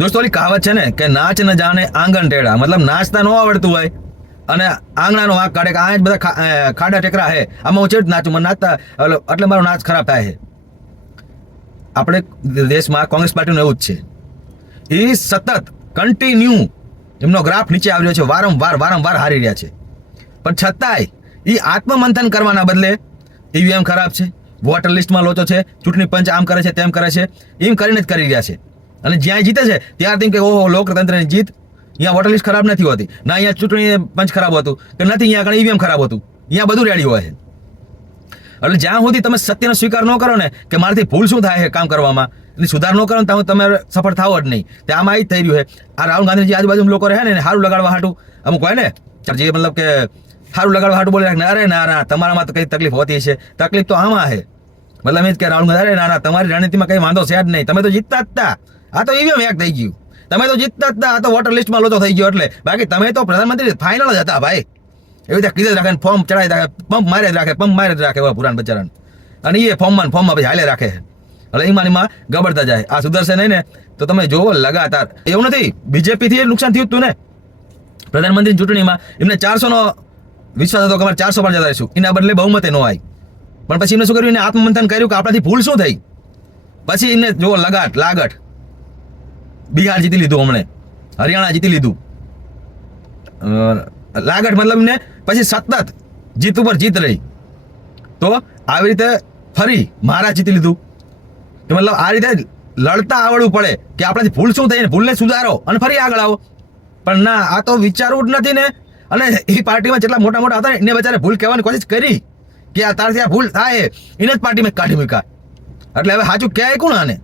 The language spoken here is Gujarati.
દોસ્તો ઓલી કહાવત છે ને કે નાચ ન જાણે આંગણ ટેડા, મતલબ નાચતા ન આવડતું હોય અને આંગણાનો વાંક કાઢે કે આ જ બધા ખાડા ટેકરા હે, આમાં હું ચેડ નાચું, મને નાચતા એટલે મારો નાચ ખરાબ થાય છે. આપણે દેશમાં કોંગ્રેસ પાર્ટીનું એવું જ છે. એ સતત કન્ટિન્યુ એમનો ગ્રાફ નીચે આવી રહ્યો છે, વારંવાર હારી રહ્યા છે. પણ છતાંય એ આત્મમંથન કરવાના બદલે ઈવીએમ ખરાબ છે, વોટર લિસ્ટમાં લોચો છે, ચૂંટણી પંચ આમ કરે છે તેમ કરે છે, એમ કરીને જ કરી રહ્યા છે. અને જ્યાં જીતે છે ત્યારથી કે ઓહો લોકતંત્રની જીત, અહીંયા વોટર લિસ્ટ ખરાબ નથી હોતી, ના અહીંયા ચૂંટણી પંચ ખરાબ હતું કે નથી, અહીંયા આગળ ઈવીએમ ખરાબ હતું, અહીંયા બધું રેડી હોય છે. એટલે જ્યાં સુધી તમે સત્યનો સ્વીકાર ન કરો ને કે મારાથી ભૂલ શું થાય છે કામ કરવામાં, એની સુધાર ન કરો ને તો તમે સફળ થાવ જ નહીં. તે આમાં એ જ થઈ રહ્યું છે. આ રાહુલ ગાંધીજી આજુબાજુ લોકો રહે ને સારું લગાડવા હાટું અમુક હોય ને જે મતલબ કે સારું લગાડવા હાટું બોલે ને અરે ના તમારામાં તો કઈ તકલીફ હોતી છે, તકલીફ તો આમાં છે. મતલબ એ જ કે રાહુલ ગાંધી અરે ના તમારી રણનીતિમાં કઈ વાંધો છે જ નહીં, તમે તો જીતતા જ હતા, આ તો ઈવીએમ હેક થઈ ગયું, તમે તો જીતતા જ હતા, આ તો વોટર લિસ્ટમાં લોચો થઈ ગયો, એટલે બાકી તમે તો પ્રધાનમંત્રી ફાઇનલ જ હતા ભાઈ. એવી રીતે કીધે જ રાખે, ફોર્મ ચડાવી રાખે, પંપ મારે જ રાખે પુરાણ બચારાને, અને એ ફોર્મમાં પછી હાલે રાખે. એટલે એમાં ગબડતા જાય. આ સુધરશે નહીં ને તો તમે જોવો લગાતાર. એવું નથી, બીજેપીથી નુકસાન થયું હતું ને પ્રધાનમંત્રી ચૂંટણીમાં, એમને 400નો વિશ્વાસ હતો કે અમારે 400 પર જતા રહીશું, એના બદલે બહુમતે ન આવી. પણ પછી એમને શું કર્યું, એને આત્મમંથન કર્યું કે આપણાથી ભૂલ શું થઈ. પછી એમને જોવો લાગટ બિહાર જીતી લીધું, હમણે હરિયાણા જીતી લીધું, લાગટ મતલબ ને પછી સતત જીત ઉપર જીત રહી. તો આવી રીતે ફરી મહારાજ જીતી લીધું. કે મતલબ આ રીતે લડતા આવડવું પડે કે આપણાથી ભૂલ શું થઈ, ભૂલને સુધારો અને ફરી આગળ આવો. પણ ના, આ તો વિચારવું જ નથી ને. અને એ પાર્ટીમાં જેટલા મોટા હતા એને બચારે ભૂલ કહેવાની કોશિશ કરી કે આ તારથી આ ભૂલ થાય, એને જ પાર્ટીમાં કાઢી મૂક્યા. એટલે હવે સાચું ક્યાંય કોણ આને.